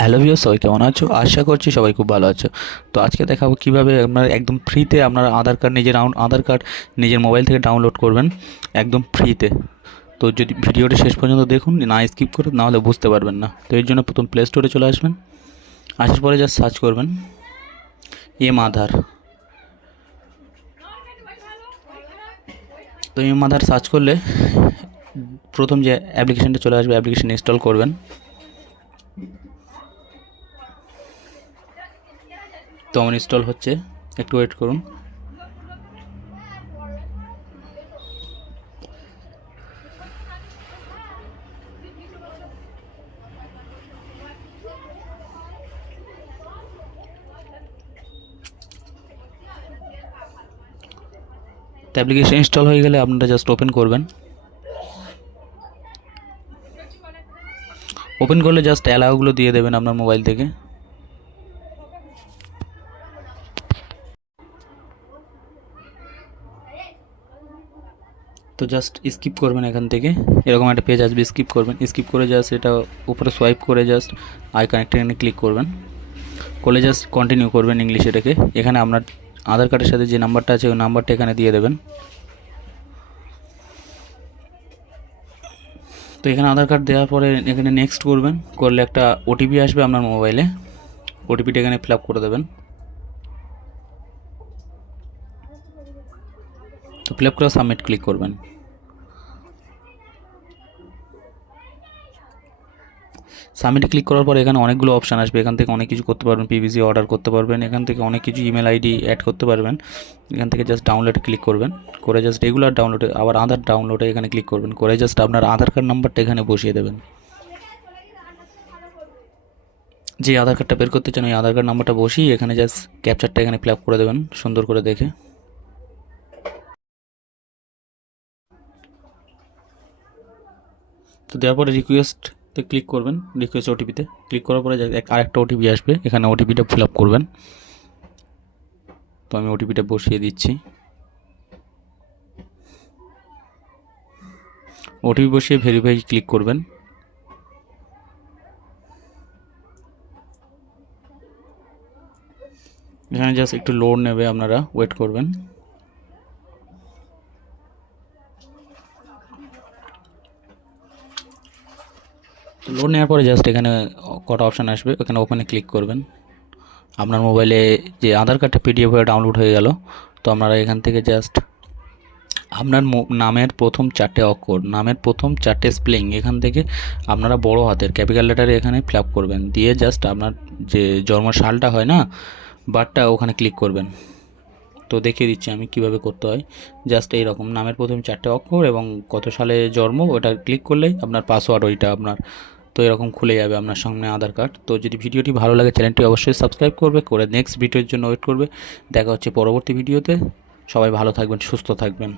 Hello viewers, সবাই কেমন আছো? আশা করছি সবাই খুব ভালো আছো। তো আজকে দেখাবো কিভাবে আপনারা একদম ফ্রিতে আপনার আধার কার্ড নিজের মোবাইল থেকে ডাউনলোড করবেন একদম ফ্রিতে। তো যদি ভিডিওটা শেষ পর্যন্ত দেখুন, না স্কিপ করে, নাহলে বুঝতে পারবেন না। তো এর জন্য প্রথম প্লে স্টোরে চলে আসবেন। আসার পরে জাস্ট সার্চ করবেন আধার। তো আধার সার্চ করলে প্রথম যে অ্যাপ্লিকেশনটা চলে আসবে, অ্যাপ্লিকেশন ইনস্টল করবেন। তো আমার ইনস্টল হচ্ছে, একটু ওয়েট করুন। তো অ্যাপ্লিকেশন ইনস্টল হয়ে গেলে আপনারা জাস্ট ওপেন করবেন। ওপেন করলে জাস্ট অ্যালাউগুলো দিয়ে দেবেন আপনার মোবাইল থেকে। তো জাস্ট স্কিপ করবেন এখান থেকে, এরকম একটা পেজ আসবে, স্কিপ করবেন। স্কিপ করে জাস্ট এটা উপরে সোয়াইপ করে জাস্ট আই কানেক্ট এখানে ক্লিক করবেন। করলে জাস্ট কন্টিনিউ করবেন ইংলিশ এটাকে। এখানে আপনার আধার কার্ডের সাথে যে নাম্বারটা আছে ওই নাম্বারটা এখানে দিয়ে দেবেন। তো এখানে আধার কার্ড দেওয়ার পরে এখানে নেক্সট করবেন। করলে একটা ওটিপি আসবে আপনার মোবাইলে, ওটিপিটা এখানে ফিল আপ করে দেবেন। তো ফিল আপ করে সাবমিট ক্লিক করবেন। সাবমিটে ক্লিক করার পর এখানে অনেকগুলো অপশান আসবে, এখান থেকে অনেক কিছু করতে পারবেন। পিভিসি অর্ডার করতে পারবেন, এখান থেকে অনেক কিছু ইমেল আইডি অ্যাড করতে পারবেন। এখান থেকে জাস্ট ডাউনলোডে ক্লিক করবেন, করে জাস্ট রেগুলার ডাউনলোডে, আবার আধার ডাউনলোডে এখানে ক্লিক করবেন, করে জাস্ট আপনার আধার কার্ড নাম্বারটা এখানে বসিয়ে দেবেন। যে আধার কার্ডটা বের করতে চান ওই আধার কার্ড নাম্বারটা বসিয়ে এখানে জাস্ট ক্যাপচারটা এখানে ফিল আপ করে দেবেন সুন্দর করে দেখে। তো দেওয়ার পরে রিকোয়েস্টে ক্লিক করবেন, রিকোয়েস্ট ওটিপিতে ক্লিক করার পরে আরেকটা ওটিপি আসবে, এখানে ওটিপিটা ফিল আপ করবেন। তো আমি ওটিপিটা বসিয়ে দিচ্ছি। ওটিপি বসিয়ে ভেরিফাই ক্লিক করবেন। এখানে জাস্ট একটু লোড নেবে, আপনারা ওয়েট করবেন। লোড নেওয়ার পরে জাস্ট এখানে কটা অপশান আসবে, ওখানে ওপেনে ক্লিক করবেন। আপনার মোবাইলে যে আধার কার্ডটা পিডিএফ হয়ে ডাউনলোড হয়ে গেল। তো আপনারা এখান থেকে জাস্ট আপনার নামের প্রথম 4টে অক্ষর, নামের প্রথম 4টে স্পেলিং এখান থেকে আপনারা বড় হাতের ক্যাপিটাল লেটারে এখানে ফিল আপ করবেন। দিয়ে জাস্ট আপনার যে জন্ম সালটা হয় না, বারটা, ওখানে ক্লিক করবেন। তো দেখিয়ে দিচ্ছি আমি কিভাবে করতে হয়। জাস্ট এইরকম নামের প্রথম 4টে অক্ষর এবং কত সালে জন্ম, ওটা ক্লিক করলেই আপনার পাসওয়ার্ড ওইটা আপনার। তো এরকম খুলে যাবে আপনার সামনে আধার কার্ড। তো যদি ভিডিওটি ভালো লাগে চ্যানেলটি অবশ্যই সাবস্ক্রাইব করবে, করে নেক্সট ভিডিওর জন্য ওয়েট করবে। দেখা হচ্ছে পরবর্তী ভিডিওতে। সবাই ভালো থাকবেন, সুস্থ থাকবেন।